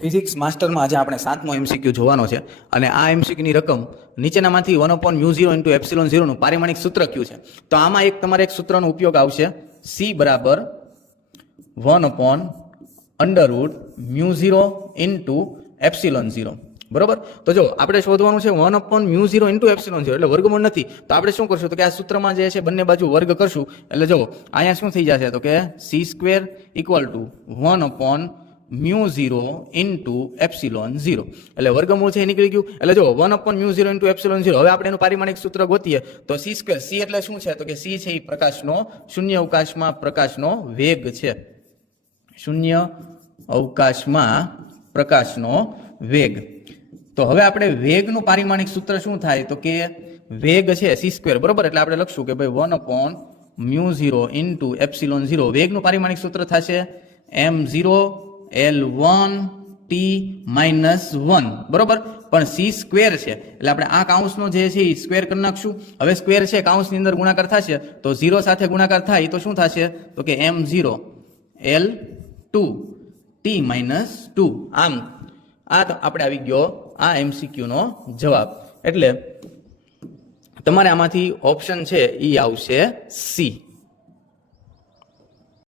Physics માસ્ટરમાં આજે આપણે 7મો MCQ જોવાનો છે અને આ એમસીક્યુની રકમ નીચેનામાંથી 1/μ0 × ε0 નું પારિમાણિક સૂત્ર કયું છે. તો આમાં તમારે એક સૂત્રનો ઉપયોગ આવશે, c બરાબર 1/√μ0 × ε0. બરોબર. તો જો આપણે શોધવાનું છે 1/μ0 × ε0 એટલે વર્ગમૂળ નથી. તો આપણે શું કરશું તો કે આ સૂત્રમાં જે છે બંને બાજુ વર્ગ કરશું એટલે જો અહીંયા શું થઈ જશે તો કે c² = 1/μ0 × ε0 એટલે વર્ગમૂળ છે એ નીકળી ગયું. એટલે જો 1/μ0 × ε0 હવે આપણે એનું પારિમાણિક સૂત્ર ગોતીએ તો c². c એટલે શું છે તો કે c છે એ પ્રકાશનો શૂન્ય અવકાશમાં પ્રકાશનો વેગ છે. શૂન્ય અવકાશમાં પ્રકાશનો વેગ. તો હવે આપણે વેગનું પારિમાણિક સૂત્ર શું થાય તો કે વેગ છે c². બરોબર. એટલે આપણે લખશું કે ભાઈ 1/μ0 × ε0 વેગનું પારિમાણિક સૂત્ર થશે m0 L1 t -1. બરોબર. પણ c² છે એટલે આપણે આ કાઉન્સનો જે છે એ સ્ક્વેર કરી નાખશું. હવે સ્ક્વેર છે કાઉન્સની અંદર ગુણાકાર થશે તો 0 સાથે ગુણાકાર થાય તો શું થશે તો કે m0 L2 t -2. આમ આ તો આપણે આવી ગયો આ એમસીક્યુ નો જવાબ. એટલે તમારે આમાંથી ઓપ્શન છે એ આવશે સી.